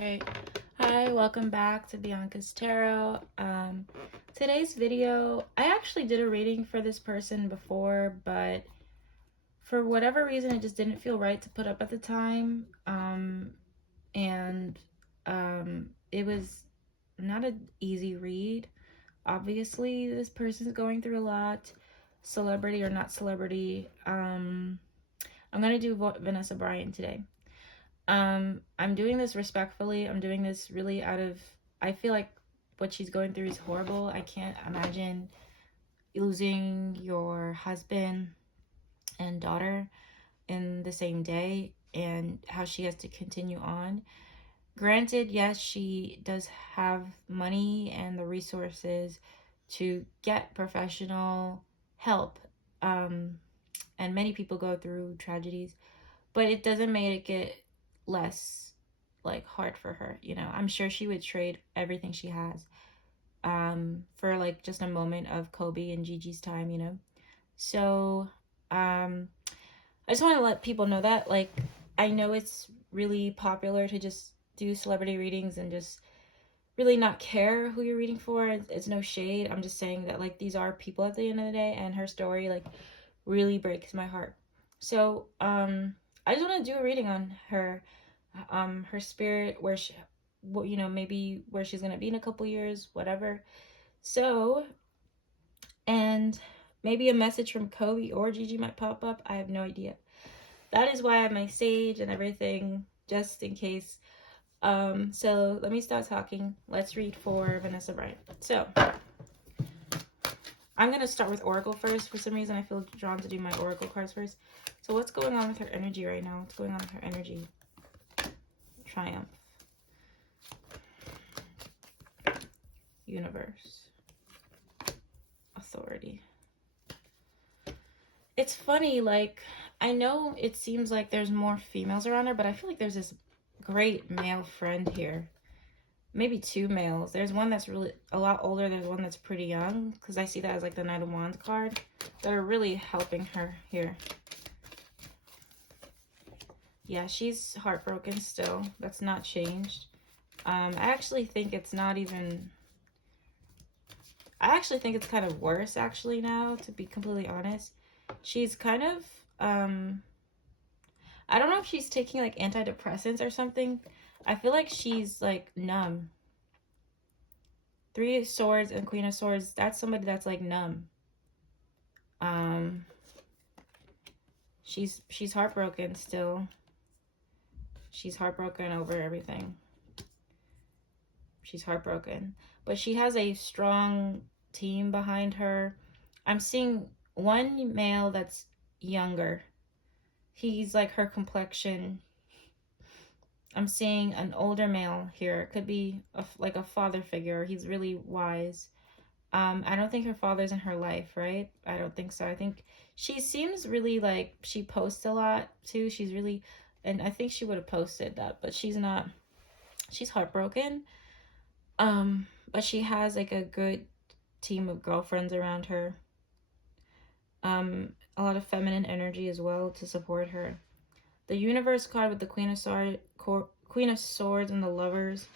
Alright, hi, welcome back to Bianca's Tarot. Today's video, I actually did a reading for this person before, but for whatever reason, it just didn't feel right to put up at the time. It was not an easy read. Obviously, this person's going through a lot, celebrity or not celebrity. I'm going to do Vanessa Bryant today. I'm doing this respectfully. I'm doing this really I feel like what she's going through is horrible. I can't imagine losing your husband and daughter in the same day and how she has to continue on. Granted, yes, she does have money and the resources to get professional help. And many people go through tragedies, but it doesn't make it less hard for her. I'm sure she would trade everything she has for just a moment of Kobe and Gigi's time. So I just want to let people know that I know it's really popular to just do celebrity readings and just really not care who you're reading for. It's no shade. I'm just saying that these are people at the end of the day, and her story really breaks my heart. So I just want to do a reading on her spirit, where she, maybe where she's gonna be in a couple years, whatever. So, and maybe a message from Kobe or Gigi might pop up. I have no idea. That is why I have my sage and everything, just in case. So let me start talking. Let's read for Vanessa Bryant. So I'm gonna start with Oracle first. For some reason, I feel drawn to do my Oracle cards first. So what's going on with her energy right now? What's going on with her energy? Triumph. Universe. Authority. It's funny, I know it seems like there's more females around her, but I feel like there's this great male friend here. Maybe two males. There's one that's really a lot older. There's one that's pretty young, because I see that as the Knight of Wands card, that are really helping her here. Yeah, she's heartbroken still. That's not changed. I actually think it's not even... I actually think it's kind of worse, actually, now, to be completely honest. She's kind of... I don't know if she's taking, antidepressants or something. I feel like she's, numb. Three of Swords and Queen of Swords, that's somebody that's, numb. She's heartbroken still. She's heartbroken over everything. She's heartbroken. But she has a strong team behind her. I'm seeing one male that's younger. He's her complexion. I'm seeing an older male here. It could be a father figure. He's really wise. I don't think her father's in her life, right? I don't think so. I think she seems really she posts a lot too. She's really... And I think she would have posted that, but she's not. She's heartbroken. But she has a good team of girlfriends around her. A lot of feminine energy as well to support her. The Universe card with the Queen of Swords and the Lovers.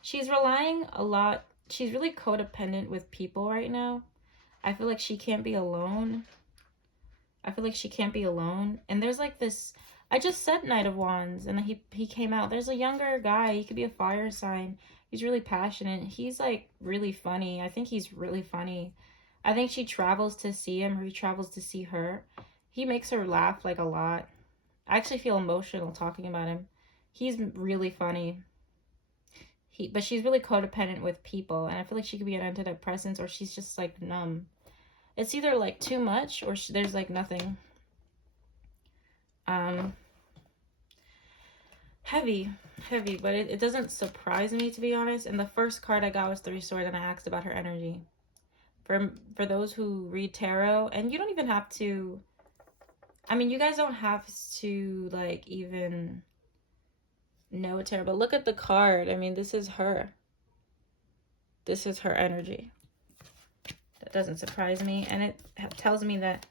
She's relying a lot. She's really codependent with people right now. I feel like she can't be alone. And there's this... I just said Knight of Wands, and he came out. There's a younger guy. He could be a fire sign. He's really passionate. He's really funny. I think he's really funny. I think she travels to see him, or he travels to see her. He makes her laugh a lot. I actually feel emotional talking about him. He's really funny. But she's really codependent with people, and I feel like she could be an antidepressant, or she's just numb. It's either too much, or there's nothing. Heavy, but it doesn't surprise me, to be honest. And the first card I got was Three of Swords, and I asked about her energy. For those who read tarot, and you don't even have to... I mean, you guys don't have to even know tarot, but look at the card. I mean, this is her. This is her energy. That doesn't surprise me, and it tells me that,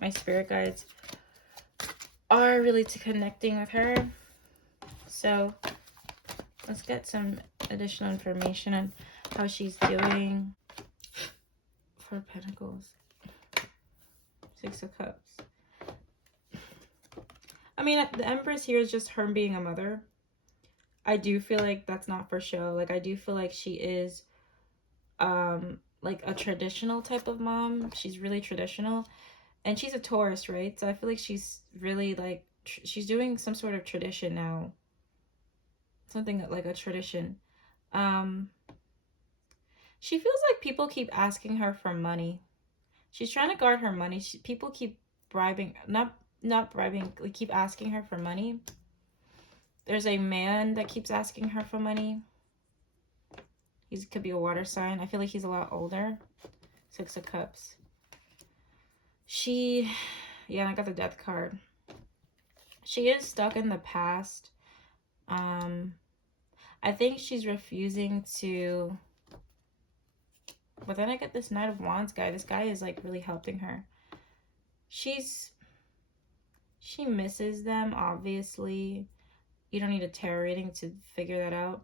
my spirit guides are really to connecting with her. So let's get some additional information on how she's doing. Four of Pentacles. Six of Cups. I mean, the Empress here is just her being a mother. I do feel like that's not for show. Like, I do feel like she is, like a traditional type of mom. She's really traditional. And she's a Taurus, right? So I feel like she's really, like, she's doing some sort of tradition now. Something like a tradition. She feels like people keep asking her for money. She's trying to guard her money. People keep bribing, not bribing, like keep asking her for money. There's a man that keeps asking her for money. He could be a water sign. I feel like he's a lot older. Six of Cups. Yeah, I got the Death card. She is stuck in the past. I think she's refusing to, but then I get this Knight of Wands guy. This guy is like really helping her. She misses them, obviously. You don't need a tarot reading to figure that out.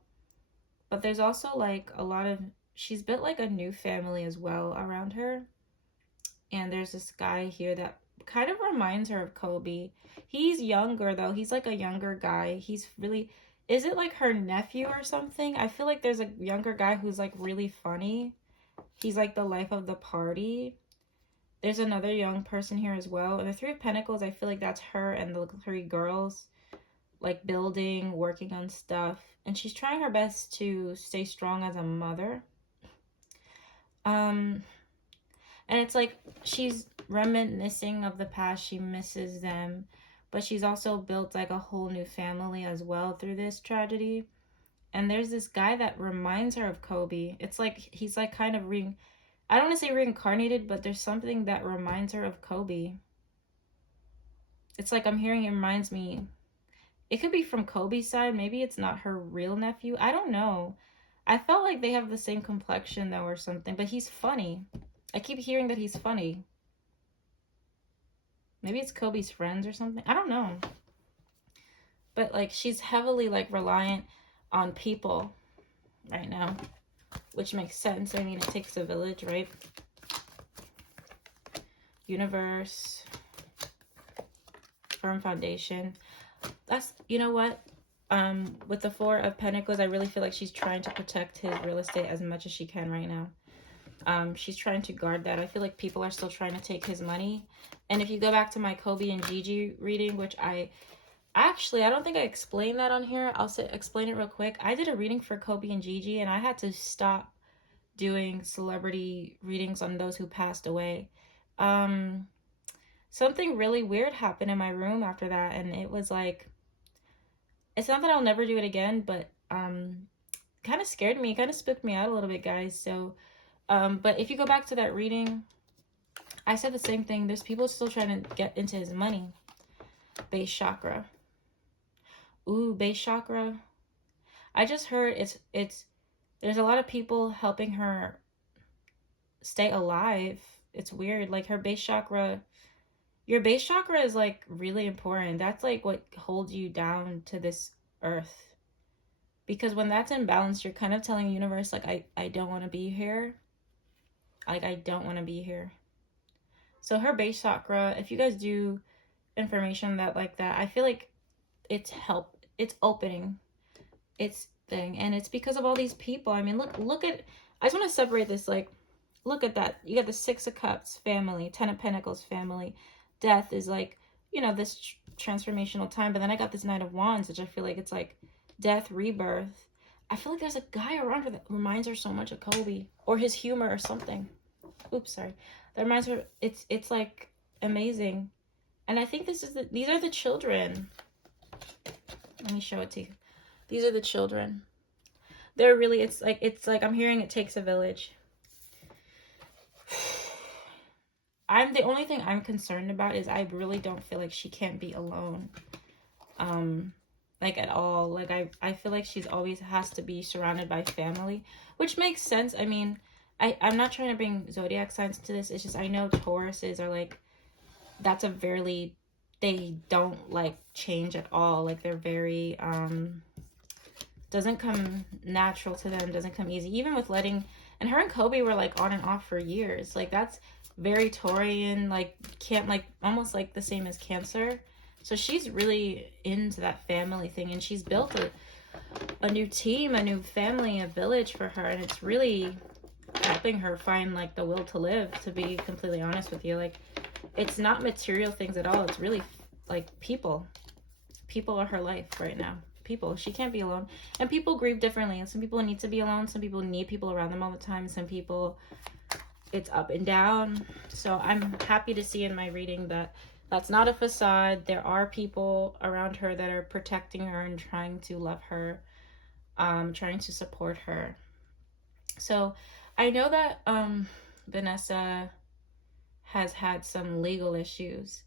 But there's also like a lot of, she's built like a new family as well around her. And there's this guy here that kind of reminds her of Kobe. He's younger though. He's like a younger guy. He's really, is it like her nephew or something? I feel like there's a younger guy who's like really funny. He's like the life of the party. There's another young person here as well. And the Three of Pentacles, I feel like that's her and the three girls, like building, working on stuff. And she's trying her best to stay strong as a mother. And it's like she's reminiscing of the past. She misses them. But she's also built like a whole new family as well through this tragedy. And there's this guy that reminds her of Kobe. It's like he's like kind of I don't want to say reincarnated, but there's something that reminds her of Kobe. It's like I'm hearing it reminds me. It could be from Kobe's side. Maybe it's not her real nephew. I don't know. I felt like they have the same complexion though or something, but he's funny. I keep hearing that he's funny. Maybe it's Kobe's friends or something. I don't know. But like she's heavily like reliant on people right now, which makes sense. I mean, it takes a village, right? Universe. Firm foundation. That's, you know what? With the Four of Pentacles, I really feel like she's trying to protect his real estate as much as she can right now. She's trying to guard that. I feel like people are still trying to take his money. And if you go back to my Kobe and Gigi reading, which I don't think I explained that on here. I'll explain it real quick. I did a reading for Kobe and Gigi, and I had to stop doing celebrity readings on those who passed away. Something really weird happened in my room after that, and it was like, it's not that I'll never do it again, but kind of scared me, kind of spooked me out a little bit, guys. So but if you go back to that reading, I said the same thing. There's people still trying to get into his money. Base chakra. Ooh, base chakra. I just heard there's a lot of people helping her stay alive. It's weird. Like her base chakra, your base chakra is like really important. That's like what holds you down to this earth. Because when that's imbalanced, you're kind of telling the universe, like, I don't want to be here. Like, I don't want to be here. So her base chakra, if you guys do information that like that, I feel like it's opening its thing. And it's because of all these people. I mean, look at, I just want to separate this, like, look at that. You got the Six of Cups, family, Ten of Pentacles, family. Death is like, you know, this transformational time. But then I got this Knight of Wands, which I feel like it's like death, rebirth. I feel like there's a guy around her that reminds her so much of Kobe or his humor or something. Oops, sorry. That reminds her, it's like amazing. And I think these are the children. Let me show it to you. These are the children. They're really, it's like I'm hearing it takes a village. The only thing I'm concerned about is I really don't feel like she can't be alone. Like at all. Like I feel like she's always has to be surrounded by family, which makes sense. I mean, I'm not trying to bring zodiac signs to this. It's just I know Tauruses are like, that's a very they don't like change at all. Like they're very doesn't come natural to them, doesn't come easy. Even with letting, and her and Kobe were like on and off for years. Like that's very Taurian, like can't, like almost like the same as Cancer. So she's really into that family thing, and she's built a new team, a new family, a village for her, and it's really helping her find like the will to live, to be completely honest with you. Like it's not material things at all. It's really like people are her life right now. People, she can't be alone, and people grieve differently, and some people need to be alone, some people need people around them all the time, some people it's up and down. So I'm happy to see in my reading that that's not a facade. There are people around her that are protecting her and trying to love her, trying to support her. So I know that Vanessa has had some legal issues,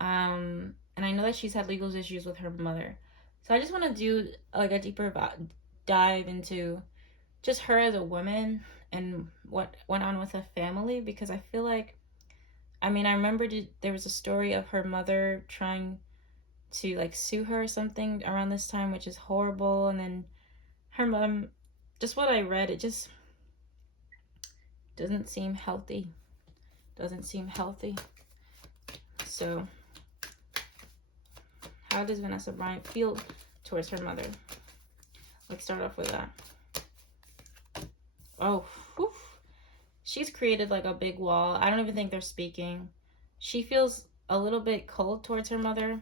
and I know that she's had legal issues with her mother. So I just want to do like a deeper dive into just her as a woman and what went on with her family, because I feel like, I mean, I remember there was a story of her mother trying to like sue her or something around this time, which is horrible. And then her mom, just what I read, it just doesn't seem healthy. Doesn't seem healthy. So how does Vanessa Bryant feel towards her mother? Let's start off with that. Oh, whew. She's created like a big wall. I don't even think they're speaking. She feels a little bit cold towards her mother.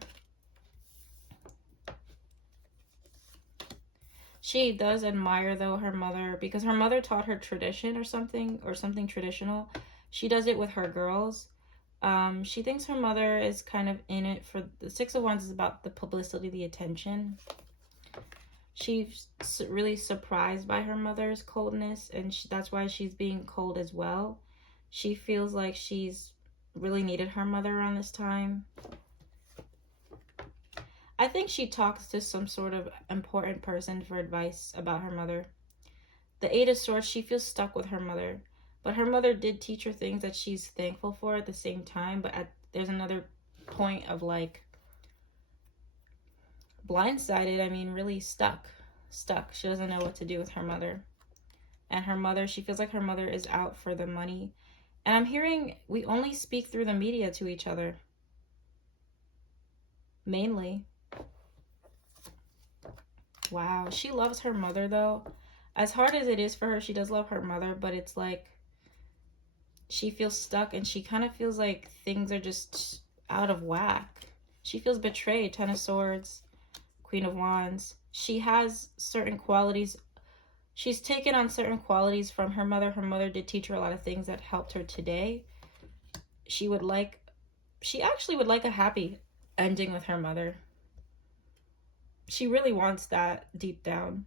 She does admire, though, her mother, because her mother taught her tradition or something traditional. She does it with her girls. She thinks her mother is kind of in it for the Six of Wands is about the publicity, the attention. She's really surprised by her mother's coldness, and that's why she's being cold as well. She feels like she's really needed her mother around this time. I think she talks to some sort of important person for advice about her mother. The Eight of Swords, she feels stuck with her mother, but her mother did teach her things that she's thankful for at the same time. But there's another point of like blindsided, I mean, really stuck. She doesn't know what to do with her mother. And her mother, she feels like her mother is out for the money. And I'm hearing we only speak through the media to each other. Mainly. Wow, she loves her mother though. As hard as it is for her, she does love her mother, but it's like she feels stuck, and she kind of feels like things are just out of whack. She feels betrayed. Ten of Swords, Queen of Wands. She has certain qualities. She's taken on certain qualities from her mother. Her mother did teach her a lot of things that helped her today. She actually would like a happy ending with her mother. She really wants that deep down,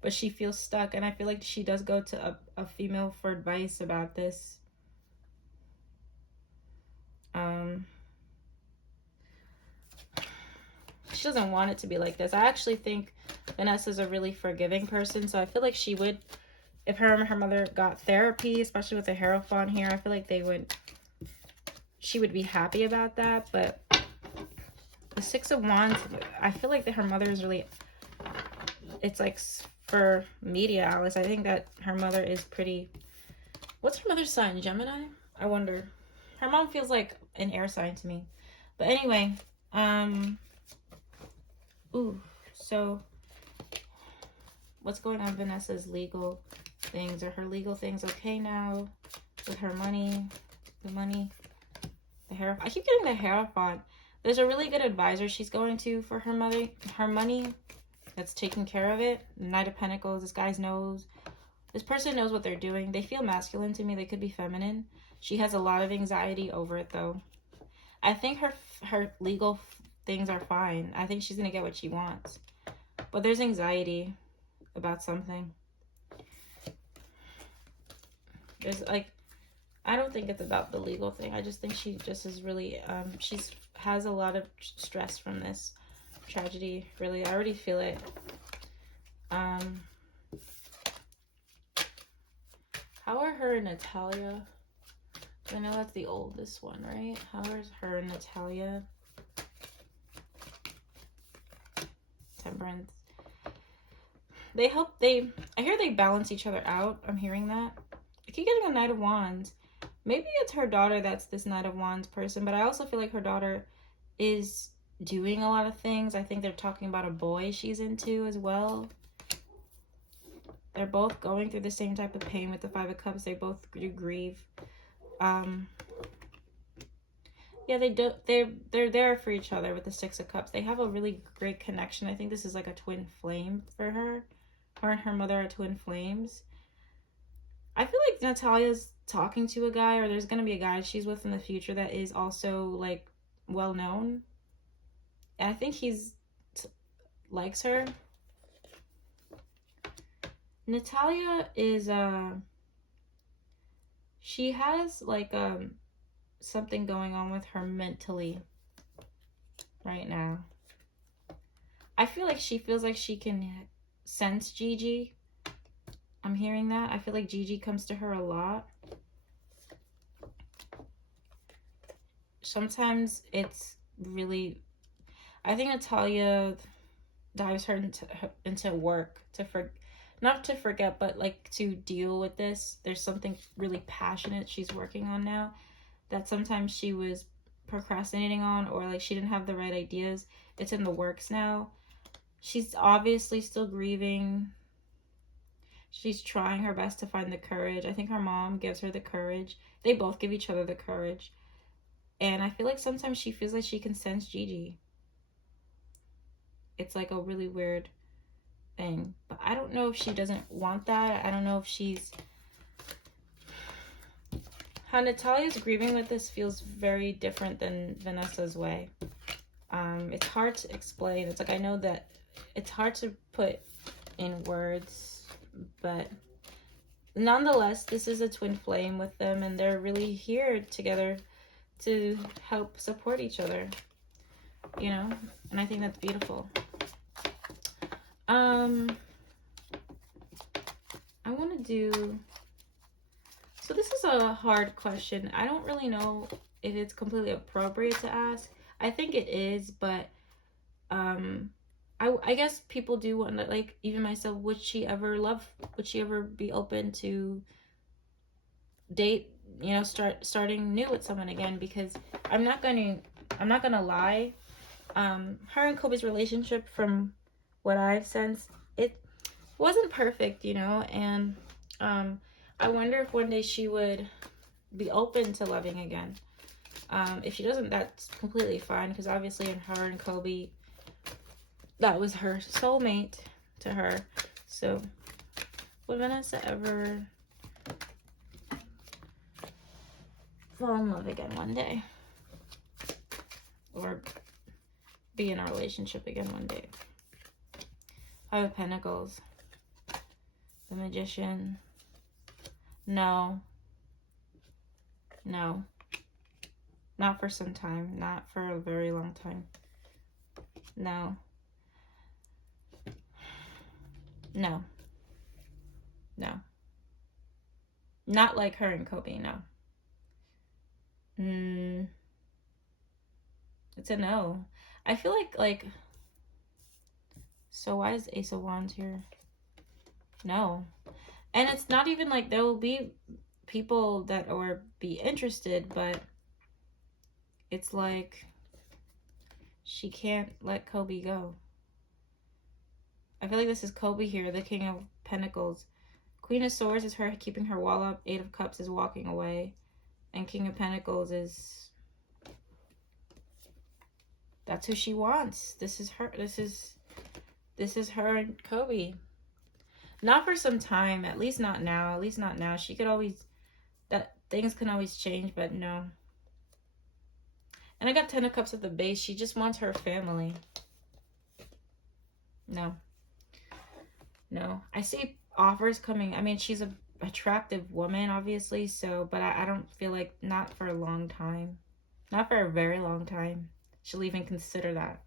but she feels stuck, and I feel like she does go to a female for advice about this. She doesn't want it to be like this. I actually think Vanessa's a really forgiving person, so I feel like she would, if her and her mother got therapy, especially with the Hierophant here, I feel like she would be happy about that. But the Six of Wands, I feel like that her mother is really, it's like for media, Alice, I think that her mother is pretty, what's her mother's sign? Gemini? I wonder. Her mom feels like an air sign to me. But anyway, so what's going on Vanessa's legal things? Are her legal things okay now with her money? The money? The Hierophant? I keep getting the Hierophant. There's a really good advisor she's going to for her money that's taking care of it. Knight of Pentacles. This person knows what they're doing. They feel masculine to me. They could be feminine. She has a lot of anxiety over it though. I think her legal things are fine. I think she's gonna get what she wants, but there's anxiety about something. There's like, I don't think it's about the legal thing. I just think she just is really has a lot of stress from this tragedy. Really, I already feel it. How are her and Natalia? I know that's the oldest one, right? How is her and Natalia? Temperance. I hear they balance each other out. I'm hearing that. I keep getting a Knight of Wands. Maybe it's her daughter that's this Knight of Wands person, but I also feel like her daughter is doing a lot of things. I think they're talking about a boy she's into as well. They're both going through the same type of pain with the Five of Cups. They both do grieve. Yeah, they're there for each other with the Six of Cups. They have a really great connection. I think this is like a twin flame for her. Her and her mother are twin flames. I feel like Natalia's talking to a guy, or there's going to be a guy she's with in the future that is also like well known. And I think likes her. Natalia is she has like something going on with her mentally right now. I feel like she feels like she can sense Gigi. I'm hearing that. I feel like Gigi comes to her a lot. Sometimes it's really, I think Natalia dives her into work not to forget, but like to deal with this. There's something really passionate she's working on now that sometimes she was procrastinating on, or like she didn't have the right ideas. It's in the works now. She's obviously still grieving. She's trying her best to find the courage. I think her mom gives her the courage. They both give each other the courage. And I feel like sometimes she feels like she can sense Gigi. It's like a really weird thing. But I don't know if she doesn't want that. I don't know if she's... How Natalia's grieving with this feels very different than Vanessa's way. It's hard to explain. It's like, I know that it's hard to put in words, but nonetheless, this is a twin flame with them, and they're really here together to help support each other, you know, and I think that's beautiful. I want to do, so this is a hard question. I don't really know if it's completely appropriate to ask. I think it is, but I guess people do want to, like, even myself, would she ever be open to date, you know, starting new with someone again? Because I'm not gonna lie, her and Kobe's relationship, from what I've sensed, it wasn't perfect, you know, and I wonder if one day she would be open to loving again. If she doesn't, that's completely fine, because obviously in her and Kobe, that was her soulmate to her. So would Vanessa ever fall in love again one day, or be in a relationship again one day? Five of Pentacles, the Magician. No, not for some time, not for a very long time. No, not like her and Kobe. No. It's a no. I feel like, so why is Ace of Wands here? No. And it's not even like there will be people that or be interested, but it's like she can't let Kobe go. I feel like this is Kobe here, the King of Pentacles. Queen of Swords is her keeping her wall up. Eight of Cups is walking away. And King of Pentacles is... that's who she wants. This is her. This is her and Kobe. Not for some time. At least not now. At least not now. She could always... things can always change, but no. And I got 10 of Cups at the base. She just wants her family. No. I see offers coming. I mean, she's an attractive woman, obviously, so, but I don't feel like, not for a long time. Not for a very long time. She'll even consider that.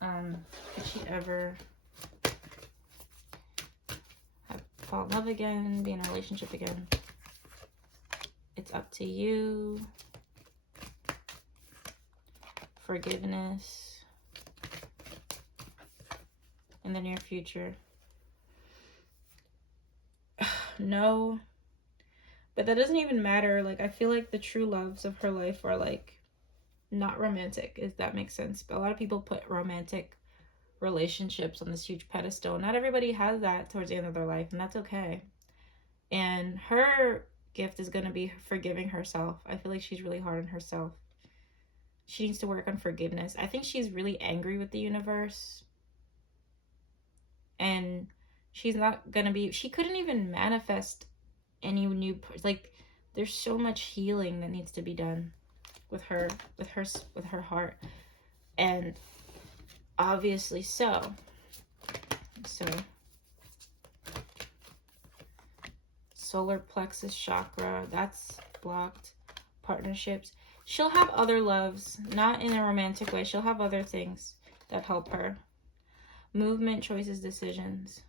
Could she ever fall in love again, be in a relationship again? It's up to you. forgiveness in the near future. No, but that doesn't even matter. Like, I feel like the true loves of her life are like not romantic, if that makes sense. But a lot of people put romantic relationships on this huge pedestal. Not everybody has that towards the end of their life, and that's okay. And her gift is going to be forgiving herself. I feel like she's really hard on herself. She needs to work on forgiveness. I think she's really angry with the universe. And she's not going to be, she couldn't even manifest any new, like, there's so much healing that needs to be done with her heart. And obviously so solar plexus chakra, that's blocked. Partnerships, she'll have other loves, not in a romantic way. She'll have other things that help her. Movement, choices, decisions.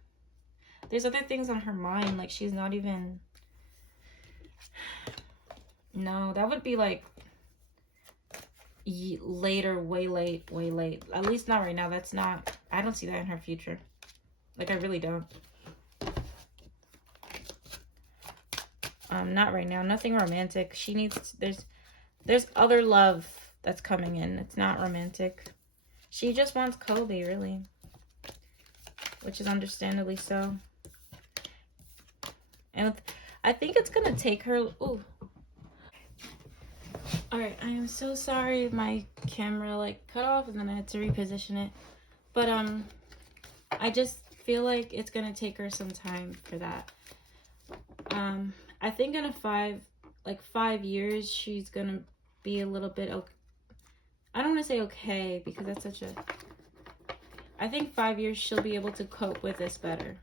There's other things on her mind, like she's not even, no, that would be like later, way late. At least not right now. That's not, I don't see that in her future. Like, I really don't. Not right now. Nothing romantic. She needs, there's other love that's coming in. It's not romantic. She just wants Kobe, really. Which is understandably so. And I think it's gonna take her, ooh. Alright, I am so sorry my camera like cut off and then I had to reposition it. But I just feel like it's gonna take her some time for that. I think in 5 years she's gonna be a little bit okay. I don't want to say okay because that's such a, I think 5 years she'll be able to cope with this better.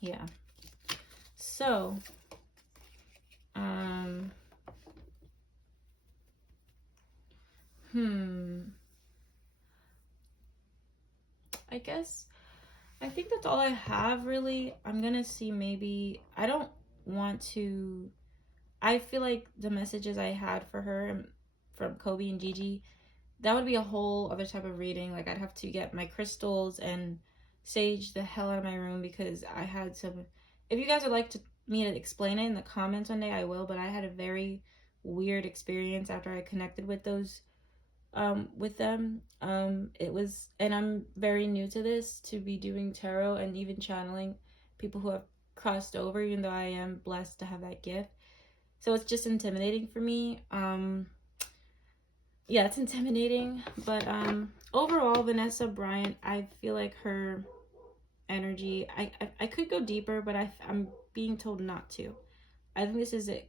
Yeah. So I guess I think that's all I have, really. I'm gonna see, maybe I don't want to, I feel like the messages I had for her from Kobe and Gigi, that would be a whole other type of reading. Like, I'd have to get my crystals and sage the hell out of my room because I had some, if you guys would like me to explain it in the comments one day, I will. But I had a very weird experience after I connected with those with them. It was, and I'm very new to this, to be doing tarot and even channeling people who have crossed over, even though I am blessed to have that gift. So it's just intimidating for me. Yeah, it's intimidating. But overall, Vanessa Bryant, I feel like her energy, I could go deeper, but I'm being told not to. I think this is it.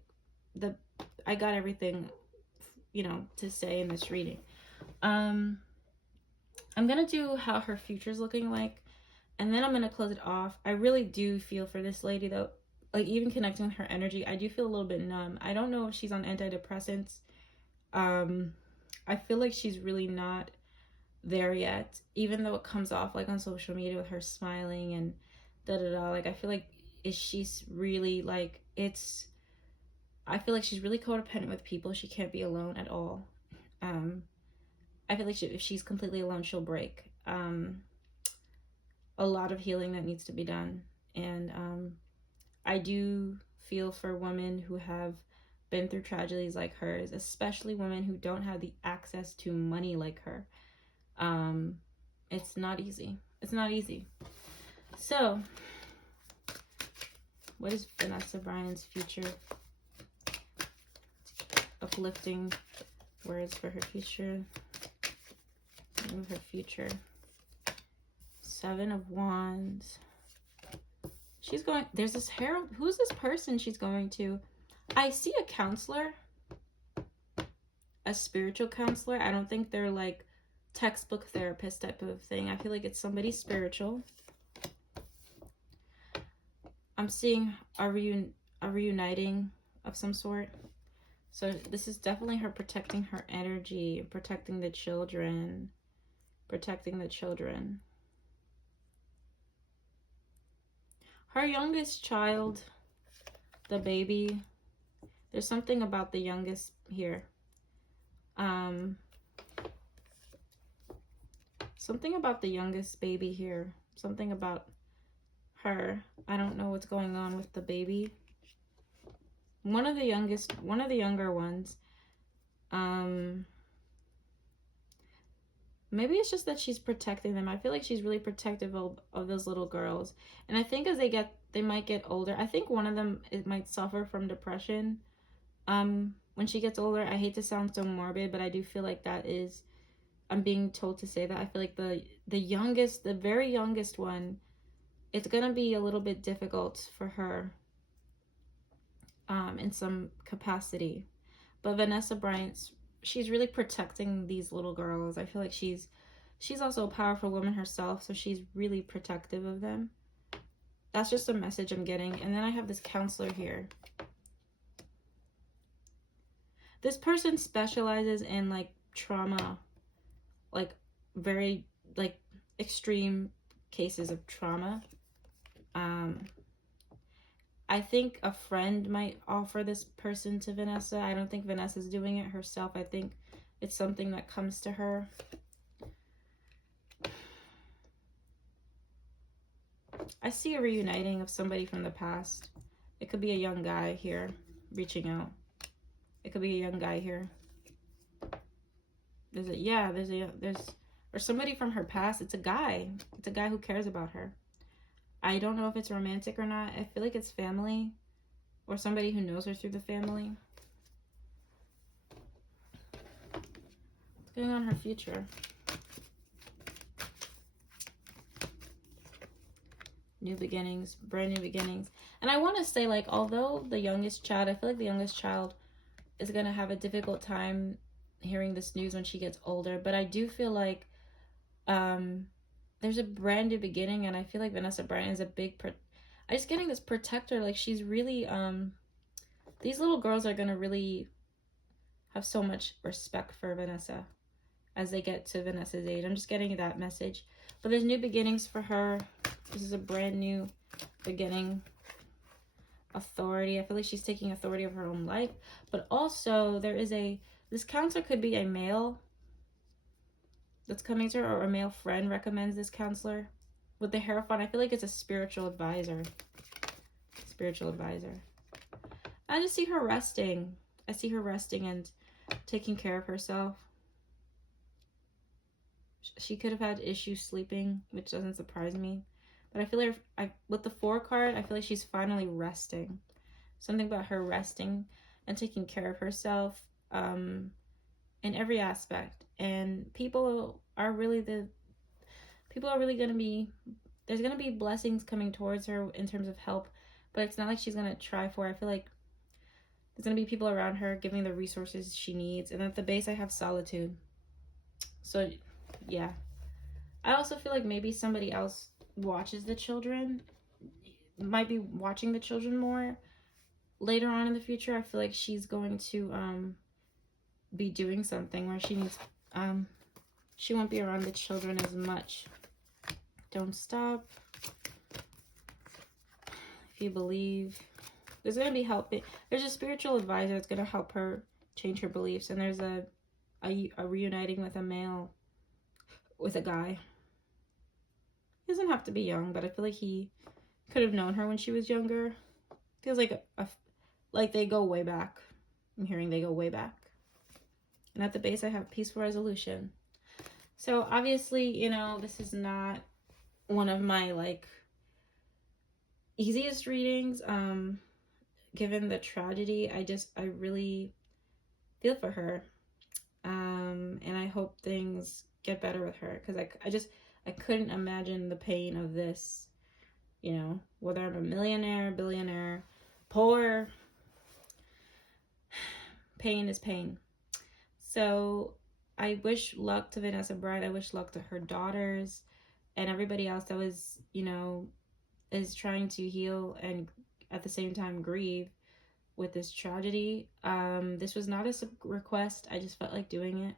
I got everything, to say in this reading. I'm gonna do how her future's looking like, and then I'm gonna close it off. I really do feel for this lady, though. Like, even connecting with her energy, I do feel a little bit numb. I don't know if she's on antidepressants. I feel like she's really not there yet, even though it comes off like on social media with her smiling and da-da-da. Like, I feel like, is she's really like, I feel like she's really codependent with people. She can't be alone at all. I feel like if she's completely alone, she'll break. A lot of healing that needs to be done. And I do feel for women who have been through tragedies like hers, especially women who don't have the access to money like her. It's not easy. It's not easy. So, what is Vanessa Bryant's future? Uplifting words for her future. Her future. 7 of Wands. She's going, there's this Harold, who's this person she's going to? I see a counselor, a spiritual counselor. I don't think they're like textbook therapist type of thing. I feel like it's somebody spiritual. I'm seeing a reuniting of some sort. So this is definitely her protecting her energy, protecting the children. Protecting the children. Her youngest child, the baby, there's something about the youngest here. Something about the youngest baby here. Something about her. I don't know what's going on with the baby. One of the younger ones. Maybe it's just that she's protecting them. I feel like she's really protective of those little girls. And I think as they might get older. I think one of them might suffer from depression. When she gets older, I hate to sound so morbid, but I do feel like that is, I'm being told to say that. I feel like the very youngest one, it's gonna be a little bit difficult for her, in some capacity. But Vanessa Bryant, she's really protecting these little girls. I feel like she's also a powerful woman herself, so she's really protective of them. That's just a message I'm getting. And then I have this counselor here. This person specializes in like trauma, like very like extreme cases of trauma. I think a friend might offer this person to Vanessa. I don't think Vanessa's doing it herself. I think it's something that comes to her. I see a reuniting of somebody from the past. It could be a young guy here reaching out. It could be a young guy here. Or somebody from her past. It's a guy. It's a guy who cares about her. I don't know if it's romantic or not. I feel like it's family or somebody who knows her through the family. What's going on in her future? New beginnings, brand new beginnings. And I want to say, like, although the youngest child, I feel like the youngest child is going to have a difficult time hearing this news when she gets older. But I do feel like there's a brand new beginning, and I feel like Vanessa Bryant is a big I'm just getting this protector. Like, she's really these little girls are gonna really have so much respect for Vanessa as they get to Vanessa's age. I'm just getting that message. But there's new beginnings for her. This is a brand new beginning. Authority. I feel like she's taking authority of her own life. But also there is this counselor could be a male that's coming to her, or a male friend recommends this counselor. With the Hierophant, I feel like it's a spiritual advisor. Spiritual advisor. I just see her resting. I see her resting and taking care of herself. She could have had issues sleeping, which doesn't surprise me. But I feel like with the 4 card, I feel like she's finally resting. Something about her resting and taking care of herself in every aspect. And people are really going to be, there's going to be blessings coming towards her in terms of help, but it's not like she's going to try for it. I feel like there's going to be people around her giving the resources she needs. And at the base, I have solitude. So, yeah. I also feel like maybe somebody else watches the children, might be watching the children more later on in the future. I feel like she's going to be doing something where she needs she won't be around the children as much. Don't stop. If you believe, there's going to be help. There's a spiritual advisor that's going to help her change her beliefs. And there's a reuniting with a male, with a guy. He doesn't have to be young, but I feel like he could have known her when she was younger. Feels like like they go way back. I'm hearing they go way back. And at the base, I have peaceful resolution. So obviously, you know, this is not one of my like easiest readings. Given the tragedy, I really feel for her. And I hope things get better with her, because I couldn't imagine the pain of this, you know, whether I'm a millionaire, billionaire, poor, pain is pain. So I wish luck to Vanessa Bryant. I wish luck to her daughters and everybody else that was, you know, is trying to heal and at the same time grieve with this tragedy. This was not a request. I just felt like doing it.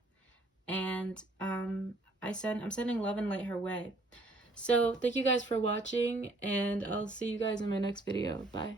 And I'm sending love and light her way. So thank you guys for watching, and I'll see you guys in my next video. Bye.